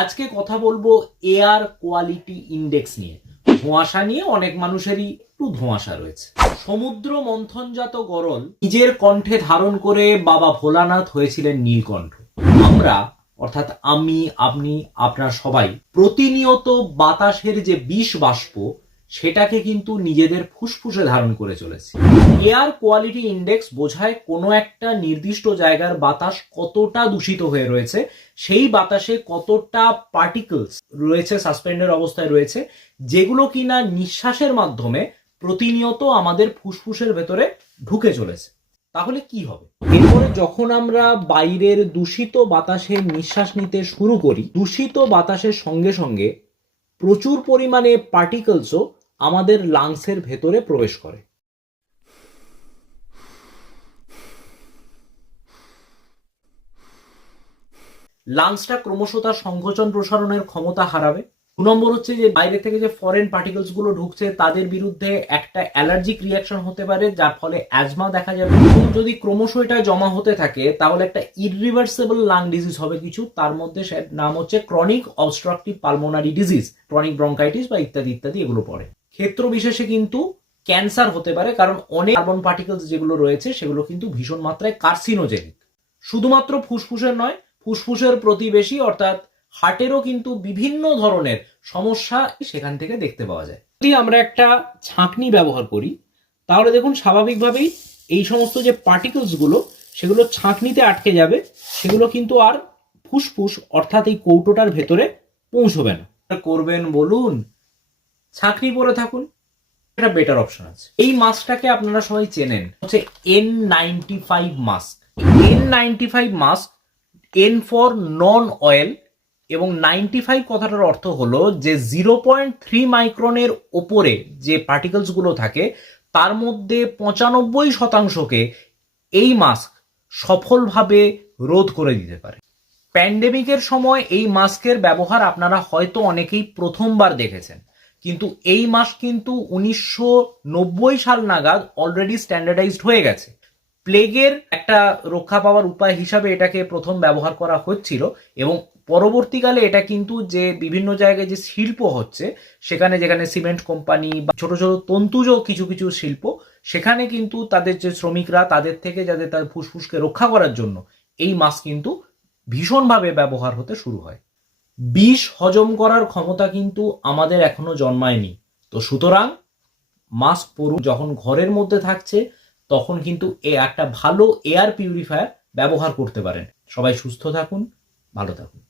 আজকে কথা বলবো এয়ার কোয়ালিটি ইন্ডেক্স নিয়ে। ধোঁয়াশা নিয়ে অনেক মানুষেরই একটু ধোঁয়াশা রয়েছে। সমুদ্র মন্থনজাত গরল নিজের কণ্ঠে ধারণ করে বাবা ভোলানাথ হয়েছিলেন নীলকণ্ঠ। আমরা অর্থাৎ আমি, আপনি, আপনারা সবাই প্রতিনিয়ত বাতাসের যে বিষ বাষ্প সেটাকে কিন্তু নিজেদের ফুসফুসে ধারণ করে চলেছি। এয়ার কোয়ালিটি ইন্ডেক্স বোঝায় কোনো একটা নির্দিষ্ট জায়গার বাতাস কতটা দূষিত হয়ে রয়েছে, সেই বাতাসে কতটা পার্টিকেলস রয়েছে, সাসপেন্ডের অবস্থায় রয়েছে, যেগুলো কিনা নিঃশ্বাসের মাধ্যমে প্রতিনিয়ত আমাদের ফুসফুসের ভেতরে ঢুকে চলেছে। তাহলে কি হবে? এরপরে যখন আমরা বাইরের দূষিত বাতাসে নিঃশ্বাস নিতে শুরু করি, দূষিত বাতাসের সঙ্গে সঙ্গে প্রচুর পরিমাণে পার্টিকেলসও আমাদের লাংসের ভেতরে প্রবেশ করে। লাংসটা ক্রমশ তার সংকোচন প্রসারণের ক্ষমতা হারাবে। 2 নম্বর হচ্ছে যে বাইরে থেকে যে ফরেন পার্টিকেলস গুলো ঢুকছে তাদের বিরুদ্ধে একটা অ্যালার্জিক রিয়াকশন হতে পারে, যার ফলে অ্যাজমা দেখা যাবে। এবং যদি ক্রমশ এটা জমা হতে থাকে তাহলে একটা ইররিভার্সিবল লাং ডিজিজ হবে কিছু, তার মধ্যে নাম হচ্ছে chronic obstructive pulmonary disease, chronic bronchitis বা ইত্যাদি ইত্যাদি এগুলো পড়ে। ক্ষেত্র বিশেষে কিন্তু ক্যান্সার হতে পারে, কারণ অনেক কার্বন পার্টিকেলস যেগুলো রয়েছে সেগুলো কিন্তু ভীষণ মাত্রায় কার্সিনোজেনিক। শুধুমাত্র ফুসফুসের নয়, ফুসফুসের প্রতিবেশী অর্থাৎ হার্টেরও কিন্তু বিভিন্ন ধরনের সমস্যা সেখান থেকে দেখতে পাওয়া যায়। যদি আমরা একটা ছাঁকনি ব্যবহার করি তাহলে দেখুন স্বাভাবিকভাবেই এই সমস্ত যে পার্টিকেলস গুলো সেগুলো ছাঁকনিতে আটকে যাবে, সেগুলো কিন্তু আর ফুসফুস অর্থাৎ এই কৌটোটার ভেতরে পৌঁছবে না। করবেন বলুন, ছাঁকনি পরে থাকুন, একটা বেটার অপশন আছে। এই মাস্কটাকে আপনারা সবাই চেনেন, হচ্ছে N95 mask. N95 mask, N for non oil, এবং 95 কথাটার অর্থ হলো যে 0.3 মাইক্রনের ওপরে যে পার্টিকেলস গুলো থাকে তার মধ্যে 95%কে এই মাস্ক সফলভাবে রোধ করে দিতে পারে। প্যান্ডেমিকের সময় এই মাস্কের ব্যবহার আপনারা হয়তো অনেকেই প্রথমবার দেখেছেন, কিন্তু এই মাস্ক কিন্তু 1990 সাল নাগাদ অলরেডি স্ট্যান্ডার্ডাইজড হয়ে গেছে। প্লেগের একটা রক্ষা পাওয়ার উপায় হিসাবে এটাকে প্রথম ব্যবহার করা হচ্ছিল, এবং পরবর্তীকালে এটা কিন্তু যে বিভিন্ন জায়গায় যে শিল্প হচ্ছে সেখানে, যেখানে সিমেন্ট কোম্পানি বা ছোট ছোট তন্তুজ কিছু কিছু শিল্প, সেখানে কিন্তু তাদের যে শ্রমিকরা তাদের থেকে যাতে তার ফুসফুসকে রক্ষা করার জন্য এই মাস্ক কিন্তু ভীষণভাবে ব্যবহার হতে শুরু হয়। বিষ হজম করার ক্ষমতা কিন্তু আমাদের এখনো জন্মায়নি, তো সুতরাং মাস্ক পরুন। যখন ঘরের মধ্যে থাকছে তখন কিন্তু একটা ভালো এয়ার পিউরিফায়ার ব্যবহার করতে পারেন। সবাই সুস্থ থাকুন, ভালো থাকুন।